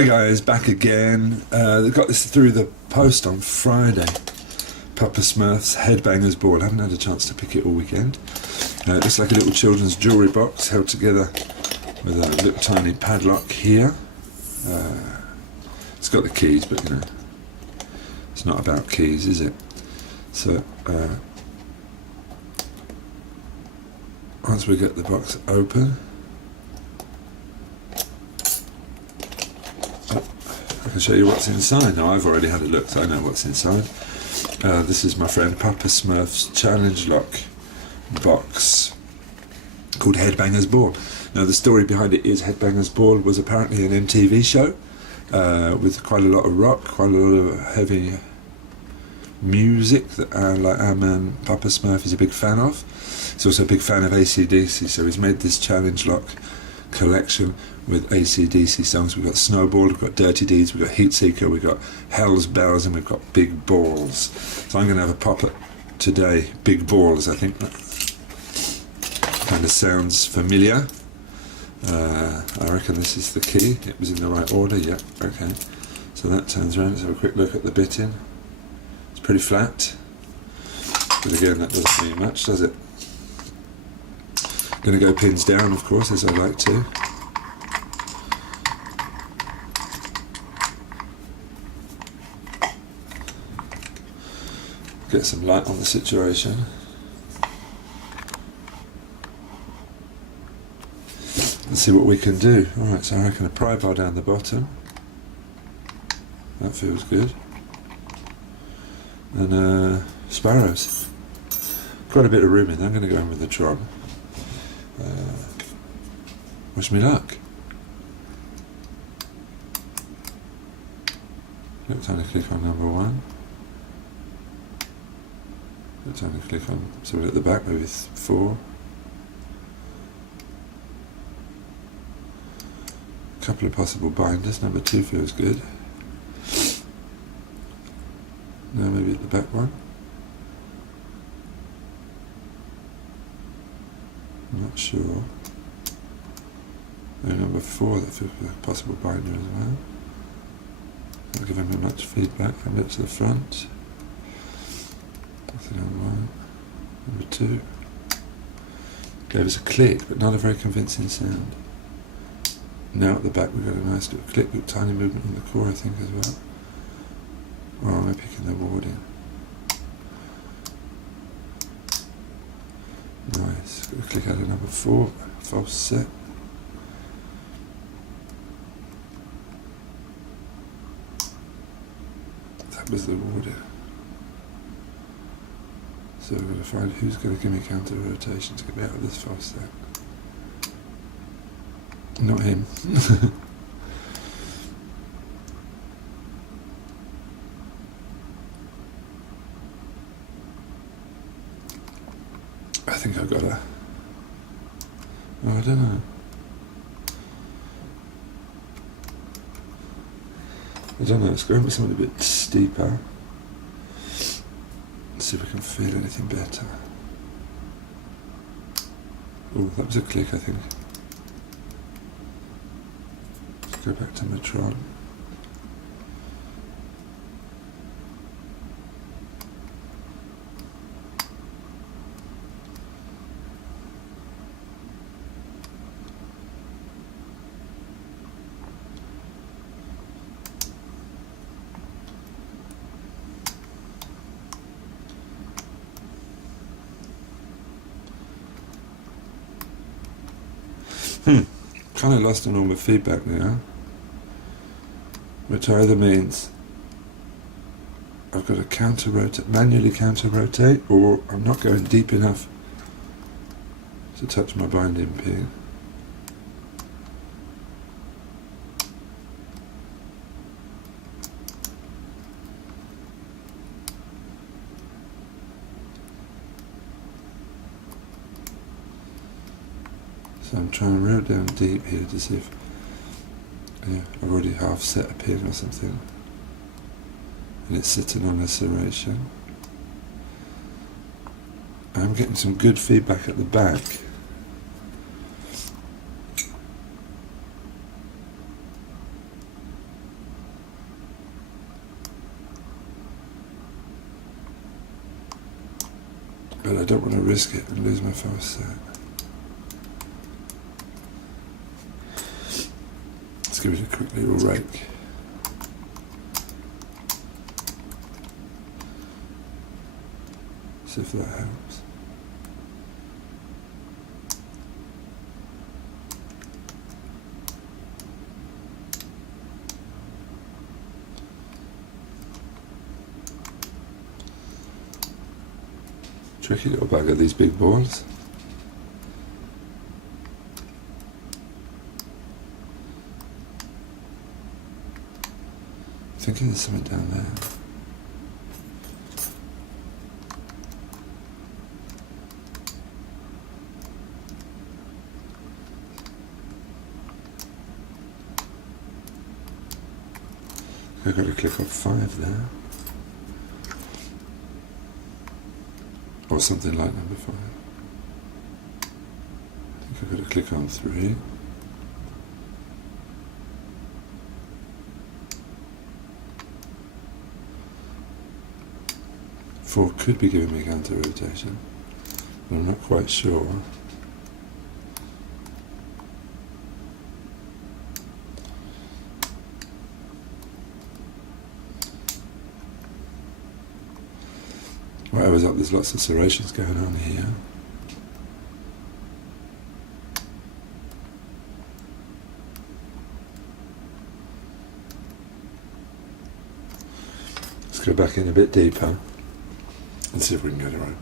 Hi guys, back again. They got this through the post on Friday. Papa Smurf's Headbangers board. I haven't had a chance to pick it all weekend. It looks like a little children's jewellery box held together with a little tiny padlock here. It's got the keys, but you know, it's not about keys, is it? So once we get the box open, I can show you what's inside. Now I've already had a look, so I know what's inside. This is my friend Papa Smurf's challenge lock box called Headbangers Ball. Now the story behind it is Headbangers Ball was apparently an MTV show with quite a lot of rock, quite a lot of heavy music that like our man Papa Smurf is a big fan of. He's also a big fan of AC/DC, so he's made this challenge lock collection with AC/DC songs. We've got Snowball, we've got Dirty Deeds, we've got Heatseeker, we've got Hell's Bells, and we've got Big Balls. So I'm going to have a pop at today, Big Balls. I think that kind of sounds familiar. I reckon this is the key. It was in the right order, yeah, okay. So that turns around. Let's have a quick look at the bitting. It's pretty flat, but again that doesn't mean much, does it? Going to go pins down, of course, as I like to. Get some light on the situation. Let's see what we can do. Alright, so I reckon a pry bar down the bottom. That feels good. And sparrows. Quite a bit of room in there. I'm going to go in with the Tron. Wish me luck. Little tiny click on number 1. Little tiny click on, so we're at the back, maybe 4. A couple of possible binders. Number 2 feels good. Now maybe at the back one. I'm not sure. And number 4, that feels like a possible binder as well. Not giving me much feedback. Come back to the front. Nothing on 1. Number 2. Gave us a click, but not a very convincing sound. Now at the back we've got a nice little click, with tiny movement on the core, I think, as well. Or am I picking the warding? Nice. Got a click out of number 4. False set. That was the warding. So we're going to find who's going to give me counter rotation to get me out of this false set. Not him. I think I've got a... Oh, I don't know. It's going with something a bit steeper. Let's see if we can feel anything better. Oh, that was a click, I think. Let's go back to my Tron. Kind of lost on all my feedback now, which either means I've got to manually counter rotate, or I'm not going deep enough to touch my binding pin. So I'm trying real down deep here to see if I've already half set a pin or something, and it's sitting on a serration. I'm getting some good feedback at the back. but I don't want to risk it and lose my fast set. Let's give it a quick little rake. See if that helps. Tricky little bugger, these big balls. I think there's something down there. I've got to click on 5 there. Or something like number 5. I think I've got to click on 3. Four could be giving me counter-rotation, but I'm not quite sure. Whatever's up, there's lots of serrations going on here. Let's go back in a bit deeper and see if we can get her open.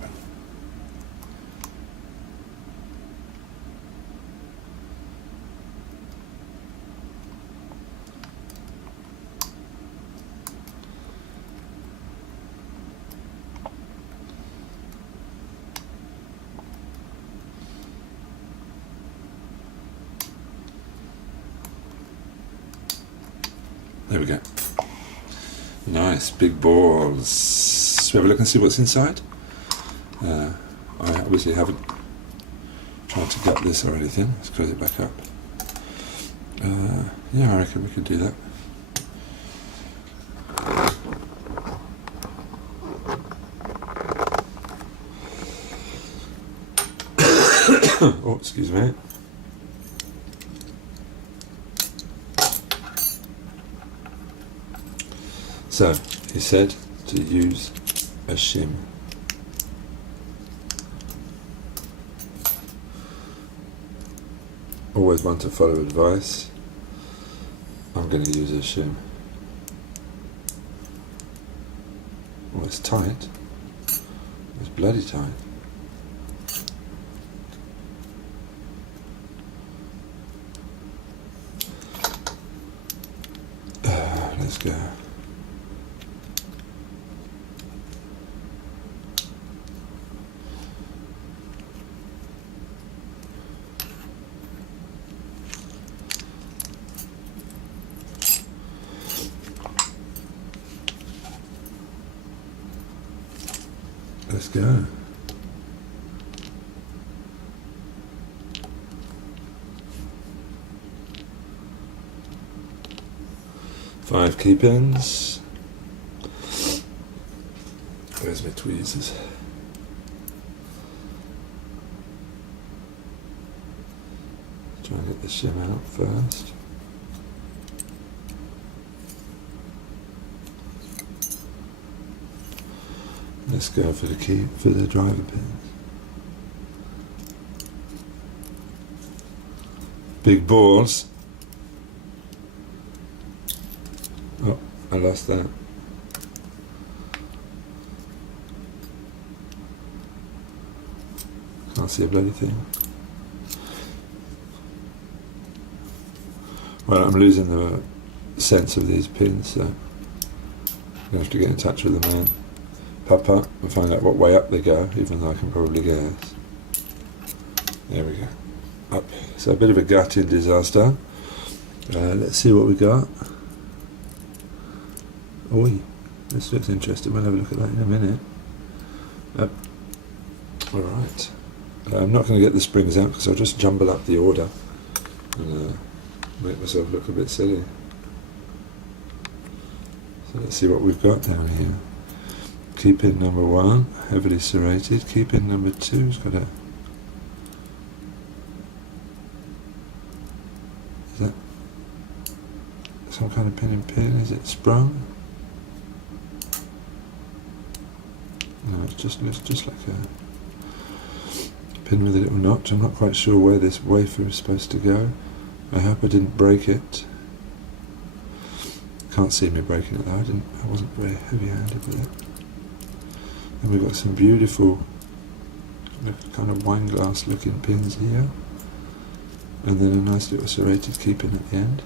There we go. Nice, big balls. Shall we have a look and see what's inside? I obviously haven't tried to gut this or anything. Let's close it back up. Yeah, I reckon we could do that. Oh, excuse me. So, he said to use a shim. Always want to follow advice. I'm going to use a shim. Oh, it's tight. It's bloody tight. Let's go. Let's go. Five key pins. Where's my tweezers? Try and get the shim out first. Let's go for the key for the driver pins. Big balls. Oh, I lost that. Can't see a bloody thing. Well, I'm losing the sense of these pins, so I'm going to have to get in touch with the man. Papa, and find out what way up they go, even though I can probably guess. There we go. Up. So a bit of a gutting disaster. Let's see what we got. Oh, this looks interesting. We'll have a look at that in a minute. Alright. I'm not going to get the springs out because I'll just jumble up the order and make myself look a bit silly. So let's see what we've got down here. Key pin number 1, heavily serrated. Key pin number 2's got a... Is that some kind of pin in pin? Is it sprung? No, it looks just like a pin with a little notch. I'm not quite sure where this wafer is supposed to go. I hope I didn't break it. Can't see me breaking it though. I wasn't very heavy-handed with it. And we've got some beautiful kind of wine glass looking pins here, and then a nice little serrated key pin at the end.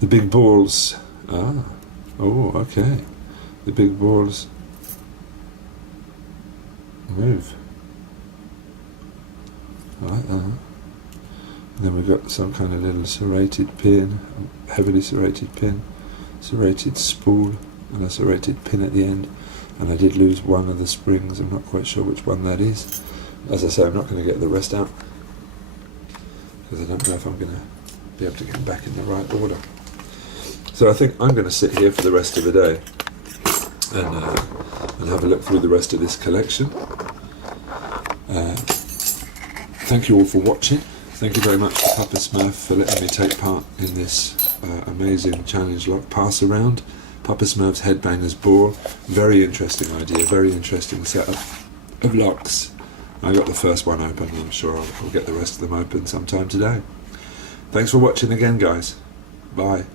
The big balls, okay, the big balls move. I like that. And then we've got some kind of little serrated pin, heavily serrated pin, serrated spool, and a serrated pin at the end. And I did lose one of the springs. I'm not quite sure which one that is. As I say, I'm not going to get the rest out because I don't know if I'm going to be able to get them back in the right order. So I think I'm going to sit here for the rest of the day and have a look through the rest of this collection. Thank you all for watching. Thank you very much to Papa Smurf for letting me take part in this amazing challenge lock pass around. Papa Smurf's Headbangers ball. Very interesting idea, very interesting setup of locks. I got the first one open, and I'm sure I'll get the rest of them open sometime today. Thanks for watching again, guys. Bye.